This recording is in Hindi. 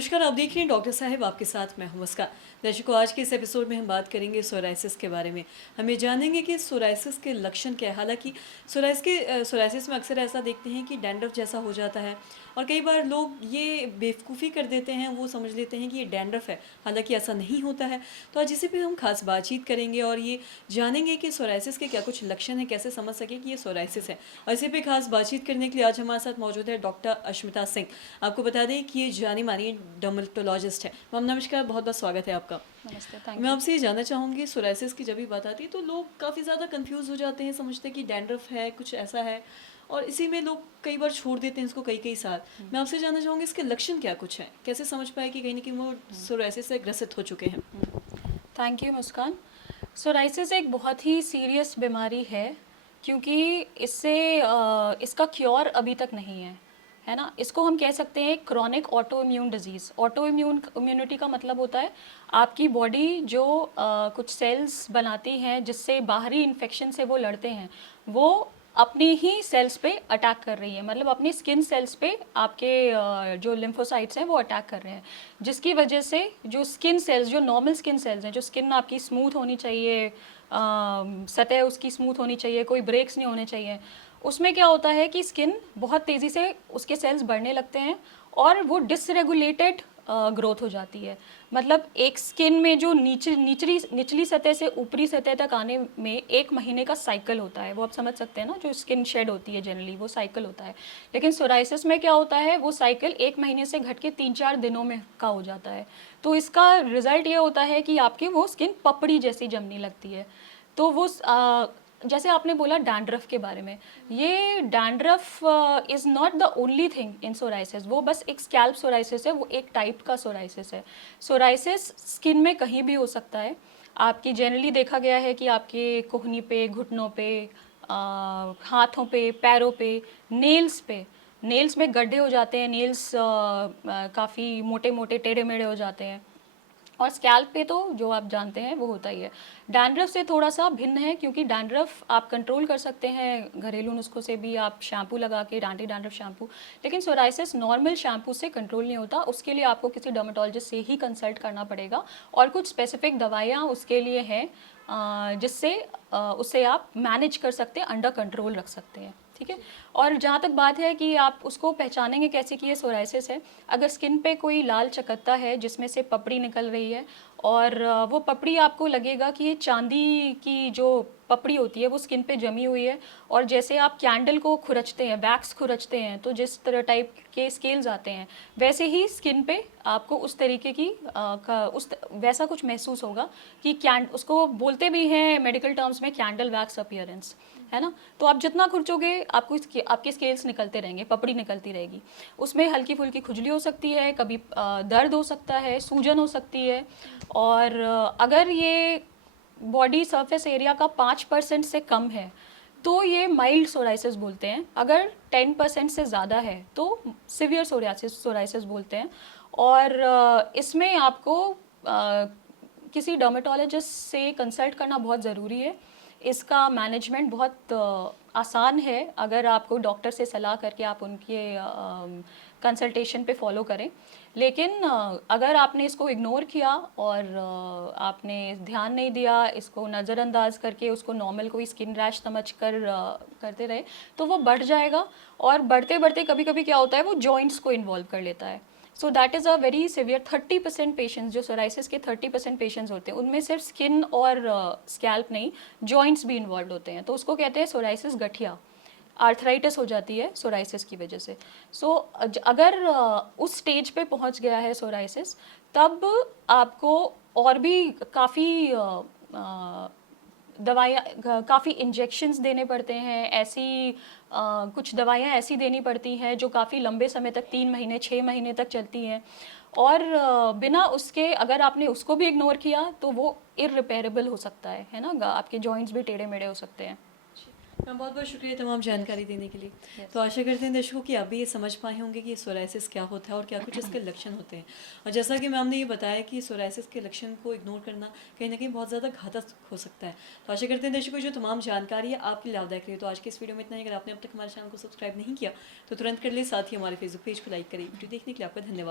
नमस्कार, आप देख रहे हैं डॉक्टर साहब आपके साथ मैं हूं मुस्कान। दर्शकों, आज के इस एपिसोड में हम बात करेंगे सोराइसिस के बारे में। हम ये जानेंगे कि सोराइसिस के लक्षण क्या है। हालांकि सोराइसिस में अक्सर ऐसा देखते हैं कि डैंड्रफ जैसा हो जाता है और कई बार लोग ये बेवकूफ़ी कर देते हैं, वो समझ लेते हैं कि ये डैंड्रफ है, हालांकि ऐसा नहीं होता है। तो आज इसी पे हम खास बातचीत करेंगे और ये जानेंगे कि सोराइसिस के क्या कुछ लक्षण हैं, कैसे समझ सके कि ये सोराइसिस है। और इसी पे खास बातचीत करने के लिए आज हमारे साथ मौजूद है डॉक्टर अश्मिता सिंह। आपको बता दें कि ये जानी मानी डर्मेटोलॉजिस्ट है। मैम नमस्कार, बहुत बहुत स्वागत है आपका। नमस्ते, थैंक मैं यू। आपसे ये जानना चाहूँगी, सोराइसिस की जब भी बात आती है तो लोग काफ़ी ज़्यादा कंफ्यूज हो जाते हैं, समझते हैं कि डैंड्रफ है, कुछ ऐसा है, और इसी में लोग कई बार छोड़ देते हैं इसको कई कई साल। मैं आपसे जानना चाहूँगी इसके लक्षण क्या कुछ हैं, कैसे समझ पाए कि कहीं ना कहीं वो सोराइसिस से ग्रसित हो चुके हैं। Thank you Muskan. सोराइसिस एक बहुत ही सीरियस बीमारी है क्योंकि इसका क्योर अभी तक नहीं है ना। इसको हम कह सकते हैं chronic auto immune disease. Auto immunity का मतलब होता है आपकी बॉडी जो कुछ सेल्स बनाती हैं जिससे बाहरी इन्फेक्शन से वो लड़ते हैं, वो अपनी ही सेल्स पे अटैक कर रही है। मतलब अपनी स्किन सेल्स पे आपके जो लिम्फोसाइट्स हैं वो अटैक कर रहे हैं, जिसकी वजह से जो स्किन सेल्स, जो नॉर्मल स्किन सेल्स हैं, जो स्किन आपकी स्मूथ होनी चाहिए, सतह उसकी स्मूथ होनी चाहिए, कोई ब्रेक्स नहीं होने चाहिए, उसमें क्या होता है कि स्किन बहुत तेज़ी से उसके सेल्स बढ़ने लगते हैं और वो डिसरेगुलेटेड ग्रोथ हो जाती है। मतलब एक स्किन में जो निचली सतह से ऊपरी सतह तक आने में 1 महीने का साइकिल होता है। वो आप समझ सकते हैं ना, जो स्किन शेड होती है जनरली वो साइकिल होता है। लेकिन सोराइसिस में क्या होता है, वो साइकिल 1 महीने से घट के 3-4 दिनों में का हो जाता है। तो इसका रिजल्ट ये होता है कि आपकी वो स्किन पपड़ी जैसी जमने लगती है। तो वो जैसे आपने बोला डैंड्रफ के बारे में, ये dandruff is not the only thing in psoriasis. वो बस एक स्कैल्प सोराइसिस है, वो एक टाइप का सोराइसिस है। सोराइसिस स्किन में कहीं भी हो सकता है। आपकी जनरली देखा गया है कि आपके कोहनी पे, घुटनों पे, हाथों पे, पैरों पे, नेल्स में गड्ढे हो जाते हैं। नेल्स काफ़ी मोटे मोटे टेढ़े मेढ़े हो जाते हैं। और स्कैल्प पे तो जो आप जानते हैं वो होता ही है। डैंड्रफ से थोड़ा सा भिन्न है क्योंकि डैंड्रफ आप कंट्रोल कर सकते हैं घरेलू नुस्खों से भी, आप शैम्पू लगा के, एंटी डैंड्रफ शैम्पू। लेकिन सोराइसिस नॉर्मल शैम्पू से कंट्रोल नहीं होता, उसके लिए आपको किसी डर्मेटोलॉजिस्ट से ही कंसल्ट करना पड़ेगा। और कुछ स्पेसिफिक दवाइयाँ उसके लिए हैं जिससे उससे आप मैनेज कर सकते हैं, अंडर कंट्रोल रख सकते हैं। ठीक है। और जहाँ तक बात है कि आप उसको पहचानेंगे कैसे कि ये सोराइसिस है, अगर स्किन पे कोई लाल चकत्ता है जिसमें से पपड़ी निकल रही है और वो पपड़ी आपको लगेगा कि ये चांदी की जो पपड़ी होती है वो स्किन पे जमी हुई है, और जैसे आप कैंडल को खुरचते हैं, वैक्स खुरचते हैं, तो जिस तरह टाइप के स्केल्स आते हैं वैसे ही स्किन पे आपको उस तरीके की वैसा कुछ महसूस होगा कि उसको बोलते भी हैं मेडिकल टर्म्स में कैंडल वैक्स अपीयरेंस, है ना। तो आप जितना खुरचोगे आपको आपके स्केल्स निकलते रहेंगे, पपड़ी निकलती रहेगी। उसमें हल्की फुल्की खुजली हो सकती है, कभी दर्द हो सकता है, सूजन हो सकती है। और अगर ये बॉडी सरफेस एरिया का 5% से कम है तो ये माइल्ड सोराइसिस बोलते हैं। अगर 10% से ज़्यादा है तो सिवियर सोराइसिस बोलते हैं। और इसमें आपको किसी डर्मेटोलॉजिस्ट से कंसल्ट करना बहुत ज़रूरी है। इसका मैनेजमेंट बहुत आसान है अगर आपको डॉक्टर से सलाह करके आप उनके कंसल्टेशन पे फॉलो करें। लेकिन अगर आपने इसको इग्नोर किया और आपने ध्यान नहीं दिया, इसको नज़रअंदाज करके उसको नॉर्मल कोई स्किन रैश समझ कर करते रहे तो वो बढ़ जाएगा। और बढ़ते बढ़ते कभी कभी क्या होता है, वो जॉइंट्स को इन्वॉल्व कर लेता है। So that is a very severe. 30% patients, जो सोराइसिस के 30% पेशेंट्स होते हैं, उनमें सिर्फ स्किन और स्कैल्प नहीं, जॉइंट्स भी इन्वॉल्व होते हैं। तो उसको कहते हैं सोराइसिस गठिया। आर्थराइटिस हो जाती है सोराइसिस की वजह से। सो अगर उस स्टेज पे पहुंच गया है सोराइसिस, तब आपको और भी काफ़ी दवाइयाँ, काफ़ी इंजेक्शंस देने पड़ते हैं। ऐसी कुछ दवाइयाँ ऐसी देनी पड़ती हैं जो काफ़ी लंबे समय तक, 3 महीने 6 महीने तक चलती हैं। और बिना उसके अगर आपने उसको भी इग्नोर किया तो वो इररिपेयरेबल हो सकता है ना। आपके जॉइंट्स भी टेढ़े मेढ़े हो सकते हैं। मैम बहुत बहुत शुक्रिया तमाम जानकारी देने के लिए। Yes. तो आशा करते हैं दर्शकों कि आप भी ये समझ पाए होंगे कि सोराइसिस क्या होता है और क्या कुछ इसके लक्षण होते हैं। और जैसा कि मैम ने ये बताया कि सोराइसिस के लक्षण को इग्नोर करना कहीं ना कहीं बहुत ज़्यादा घातक हो सकता है। तो आशा करते हैं दर्शकों जो तमाम जानकारी है आपके लाभदायक रही। तो आज के इस वीडियो में इतना ही। अगर आपने अब तक हमारे चैनल को सब्सक्राइब नहीं किया तो तुरंत कर ले, साथ ही हमारे फेसबुक पेज को लाइक करें। वीडियो देखने के लिए आपका धन्यवाद।